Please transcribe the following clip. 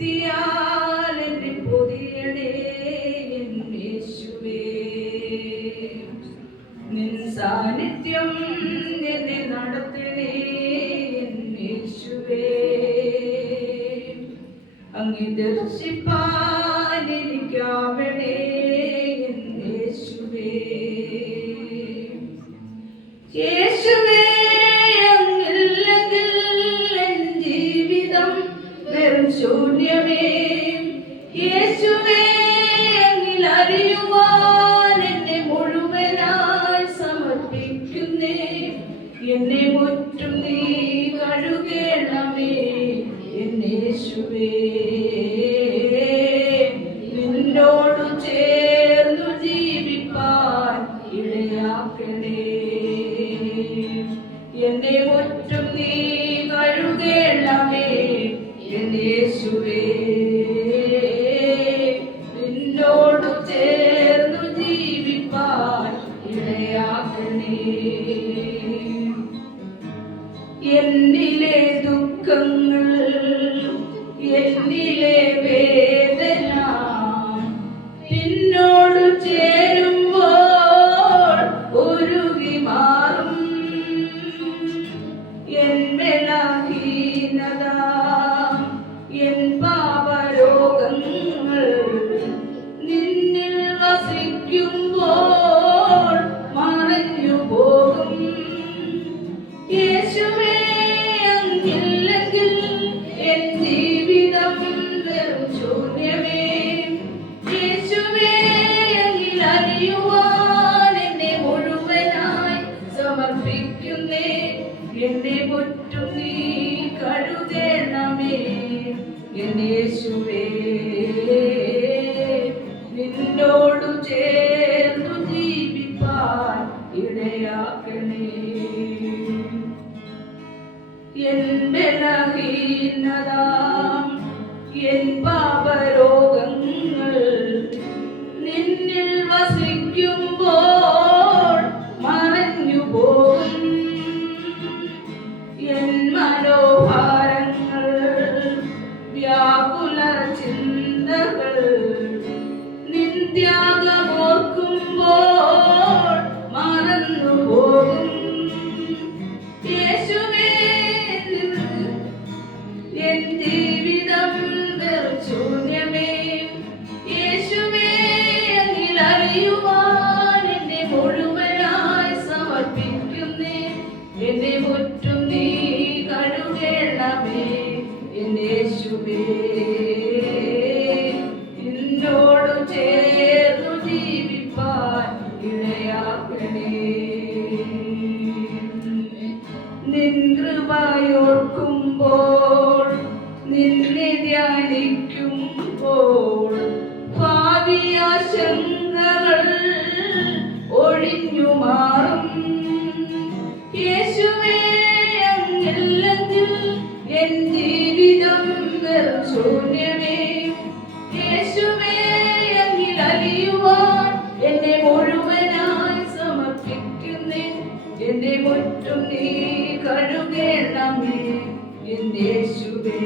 ശക്തിയാൽ എന്നെ പൊതിയണേ എൻ യേശുവേ. നിൻ സാന്നിധ്യം എന്നെ നടത്തണേ എൻ യേശുവേ. അങ്ങേ ദർശിപ്പാൻ എനിക്കാവണേ എൻ യേശുവേ. യേശുവേ, അങ്ങില്ലെങ്കിൽ എൻ ജീവിതം വെറും ശൂന്യമേ. യേശുവേ, അങ്ങിൽ അറിയുവാൻ എന്നെ മുഴുവനായി സമർപ്പിക്കുന്നേ. എന്നെ മുറ്റും നീ കഴുകണമേ എൻ യേശുവേ. നിന്നോടു ചേർന്നു ജീവിപ്പാൻ ഇടയാക്കണേ. എന്നെ മുറ്റും നീ കഴുകണമേ എൻ യേശുവേ. നിന്നോടു ചേർന്നു ജീവിപ്പാൻ ഇടയാക്കണേ. എന്നിലെ ദുഃഖങ്ങൾ, എന്നിലെ വേദന നിന്നോടു ചേരുമ്പോൾ ഉരുകി മാറും. എൻ ബലഹീനത, എൻ പാപരോഗങ്ങൾ നിന്നിൽ വസിക്കുമ്പോൾ മറഞ്ഞു പോകും. യേശുവേ, അങ്ങില്ലെങ്കിൽ എൻ ജീവിതം വെറും ശൂന്യമേ. യേശുവേ, അങ്ങിൽ അറിയുവാൻ എന്നെ മുഴുവനായി സമർപ്പിക്കുന്നേ. എന്നെ മുറ്റും നീ കഴുകണമേ എൻ യേശുവേ. നിന്നോടു ചേർന്നു ജീവിപ്പാൻ ഇടയാക്കണേ. എൻ ബലഹീനത, എൻ പാപരോഗങ്ങൾ നിന്നിൽ വസിക്കുമ്പോൾ മറഞ്ഞു പോകും. എൻ മനോഭാരങ്ങൾ, വ്യാകുല ചിന്തകൾ നിന്ത്യാഗമോർക്കുമ്പോൾ മറന്നു പോകും. യേശുവേ, എൻ ജീവിതം വെറും ശൂന്യമേ. യേശുവേ, അങ്ങിൽ അറിയുവാൻ എന്നെ മുഴുവനായി സമർപ്പിക്കുന്നേ. എന്നെ മുറ്റും നീ കഴുകണമേ എൻ യേശുവേ. നിന്നോടു ചേർന്നു ജീവിപ്പാൻ ഇടയാക്കണേ. നിൻ കൃപയോർക്കുമ്പോൾ, നിന്നെ ധ്യാനിക്കുമ്പോൾ ഭാവിയാശങ്കകൾ ഒഴിഞ്ഞു മാറും. യേശുവേ, അങ്ങില്ലെങ്കിൽ എൻ ജീവിതം വെറും ശൂന്യമേ. യേശുവേ, അങ്ങിൽ അറിയുവാൻ എന്നെ മുഴുവനായി സമർപ്പിക്കുന്നേ. എന്നെ മുറ്റും നീ കഴുകണമേ എൻ യേശുവേ.